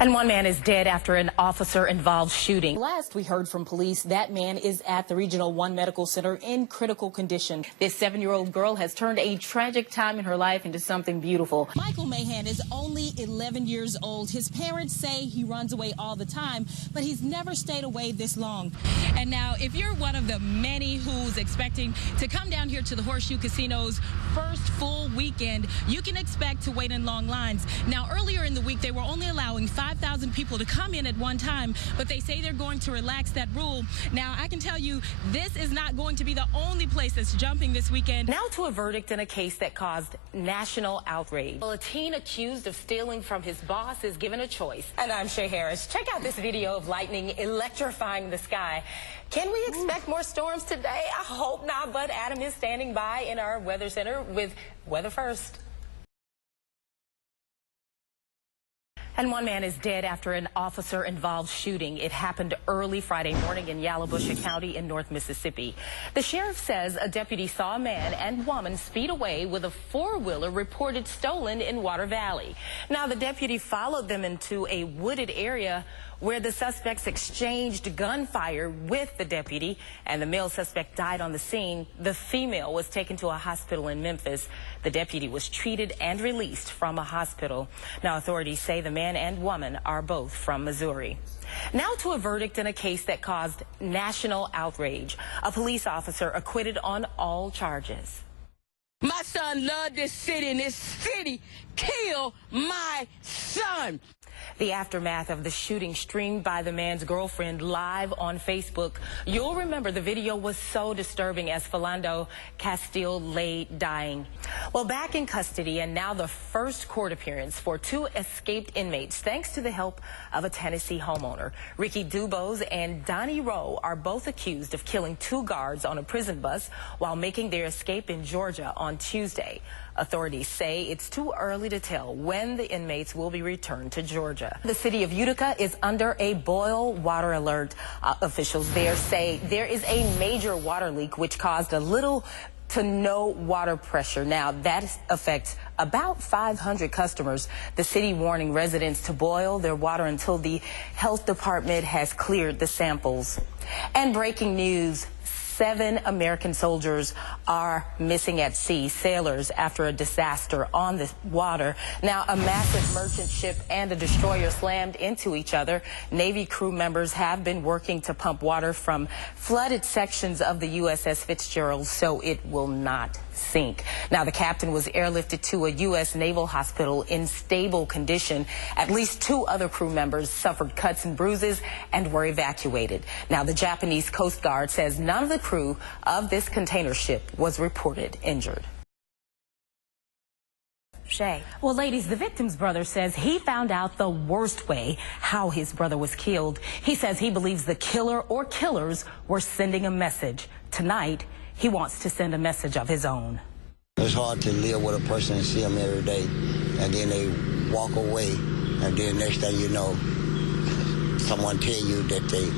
And one man is dead after an officer-involved shooting. Last we heard from police, that man is at the Regional 1 Medical Center in critical condition. This 7-year-old girl has turned a tragic time in her life into something beautiful. Michael Mahan is only 11 years old. His parents say he runs away all the time, but he's never stayed away this long. And now, if you're one of the many who's expecting to come down here to the Horseshoe Casino's first full weekend, you can expect to wait in long lines. Now, earlier in the week, they were only allowing 5,000 people to come in at one time, but they say they're going to relax that rule. Now, I can tell you, this is not going to be the only place that's jumping this weekend. Now to a verdict in a case that caused national outrage. Well, a teen accused of stealing from his boss is given a choice. And I'm Shay. Check out this video of lightning electrifying the sky. Can we expect more storms today? I hope not, but Adam is standing by in our weather center with weather first. And one man is dead after an officer-involved shooting. It happened early Friday morning in Yalobusha County in North Mississippi. The sheriff says a deputy saw a man and woman speed away with a four-wheeler reported stolen in Water Valley. Now, the deputy followed them into a wooded area where the suspects exchanged gunfire with the deputy, and the male suspect died on the scene. The female was taken to a hospital in Memphis. The deputy was treated and released from a hospital. Now, authorities say the man and woman are both from Missouri. Now to a verdict in a case that caused national outrage. A police officer acquitted on all charges. My son loved this city, and this city killed my son. The aftermath of the shooting streamed by the man's girlfriend live on Facebook. You'll remember the video was so disturbing as Philando Castile lay dying. Well, back in custody, and now the first court appearance for two escaped inmates, thanks to the help of a Tennessee homeowner. Ricky Dubose and Donnie Rowe are both accused of killing two guards on a prison bus while making their escape in Georgia on Tuesday. Authorities say it's too early to tell when the inmates will be returned to Georgia. The city of Utica is under a boil water alert. Officials there say there is a major water leak which caused a little to no water pressure. Now, that affects about 500 customers. The city warning residents to boil their water until the health department has cleared the samples. And breaking news. 7 American soldiers are missing at sea, sailors, after a disaster on the water. Now, a massive merchant ship and a destroyer slammed into each other. Navy crew members have been working to pump water from flooded sections of the USS Fitzgerald so it will not sink. Now, the captain was airlifted to a U.S. Naval hospital in stable condition. At least 2 other crew members suffered cuts and bruises and were evacuated. Now, the Japanese Coast Guard says none of the crew of this container ship was reported injured. Shay. Well, ladies, the victim's brother says he found out the worst way how his brother was killed. He says he believes the killer or killers were sending a message. Tonight, he wants to send a message of his own. It's hard to live with a person and see them every day, and then they walk away, and then next thing you know, someone tell you that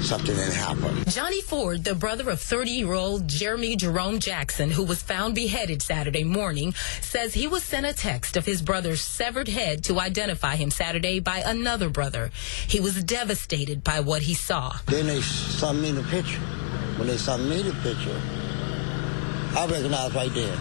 something had happened. Johnny Ford, the brother of 30-year-old Jeremy Jerome Jackson, who was found beheaded Saturday morning, says he was sent a text of his brother's severed head to identify him Saturday by another brother. He was devastated by what he saw. Then they sent me the picture. When they sent me the picture, I recognized right there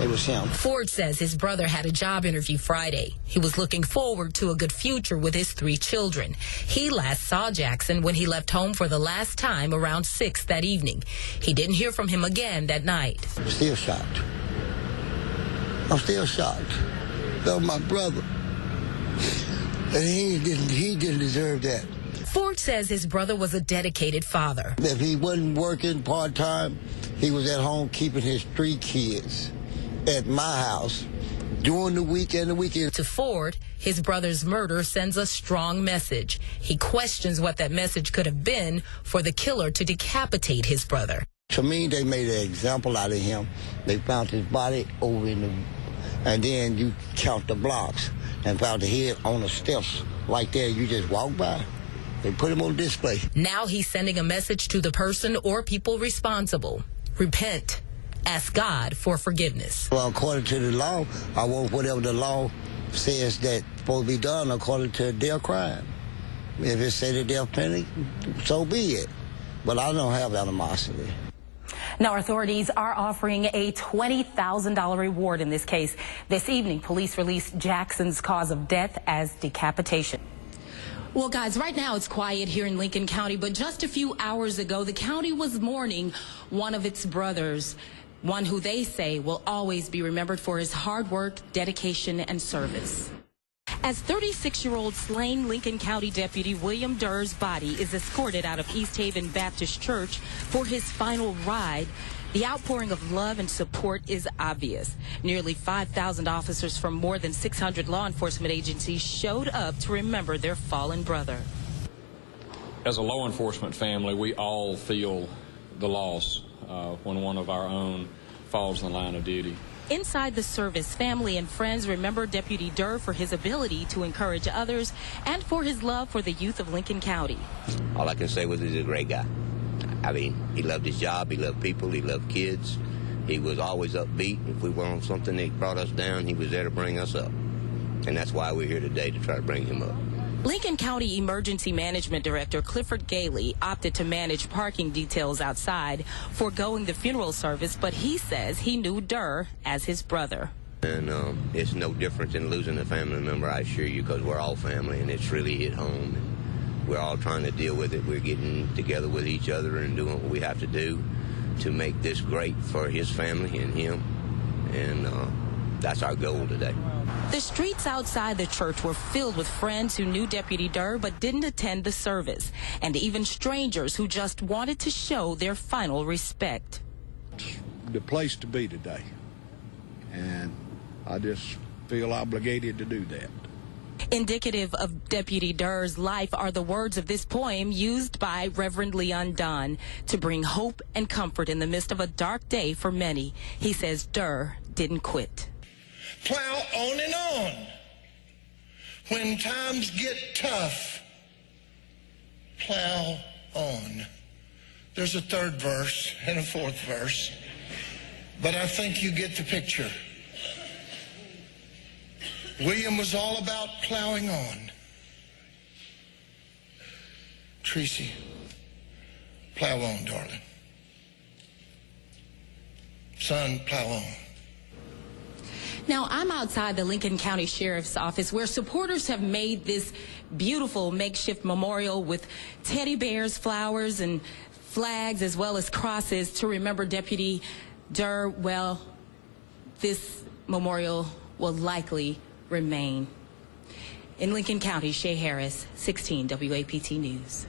it was him. Ford says his brother had a job interview Friday. He was looking forward to a good future with his 3 children. He last saw Jackson when he left home for the last time around 6 that evening. He didn't hear from him again that night. I'm still shocked. I'm still shocked. That was my brother. And he didn't deserve that. Ford says his brother was a dedicated father. If he wasn't working part-time, he was at home keeping his 3 kids at my house during the week and the weekend. To Ford, his brother's murder sends a strong message. He questions what that message could have been for the killer to decapitate his brother. To me, they made an example out of him. They found his body over in the, and then you count the blocks and found the head on the steps right there. You just walk by. They put him on display. Now he's sending a message to the person or people responsible. Repent. Ask God for forgiveness. Well, according to the law, I want whatever the law says that supposed to be done according to their crime. If it say the death penalty, so be it. But I don't have animosity. Now, authorities are offering a $20,000 reward in this case. This evening, police released Jackson's cause of death as decapitation. Well, guys, right now it's quiet here in Lincoln County, but just a few hours ago, the county was mourning one of its brothers, one who they say will always be remembered for his hard work, dedication, and service. As 36-year-old slain Lincoln County Deputy William Durr's body is escorted out of East Haven Baptist Church for his final ride, the outpouring of love and support is obvious. Nearly 5,000 officers from more than 600 law enforcement agencies showed up to remember their fallen brother. As a law enforcement family, we all feel the loss when one of our own falls in the line of duty. Inside the service, family and friends remember Deputy Durr for his ability to encourage others and for his love for the youth of Lincoln County. All I can say was he's a great guy. I mean, he loved his job, he loved people, he loved kids. He was always upbeat. If we were on something that brought us down, he was there to bring us up. And that's why we're here today, to try to bring him up. Lincoln County Emergency Management Director Clifford Gailey opted to manage parking details outside, foregoing the funeral service, but he says he knew Durr as his brother. And it's no different than losing a family member, I assure you, because we're all family, and it's really hit home. We're all trying to deal with it. We're getting together with each other and doing what we have to do to make this great for his family and him, and that's our goal today. The streets outside the church were filled with friends who knew Deputy Durr but didn't attend the service, and even strangers who just wanted to show their final respect. The place to be today, and I just feel obligated to do that. Indicative of Deputy Durr's life are the words of this poem used by Reverend Leon Dunn to bring hope and comfort in the midst of a dark day for many. He says Durr didn't quit. Plow on and on. When times get tough, plow on. There's a third verse and a fourth verse, but I think you get the picture. William was all about plowing on. Tracy, plow on, darling. Son, plow on. Now, I'm outside the Lincoln County Sheriff's Office where supporters have made this beautiful makeshift memorial with teddy bears, flowers, and flags, as well as crosses to remember Deputy Durr. Well, this memorial will likely remain. In Lincoln County, Shay Harris, 16 WAPT News.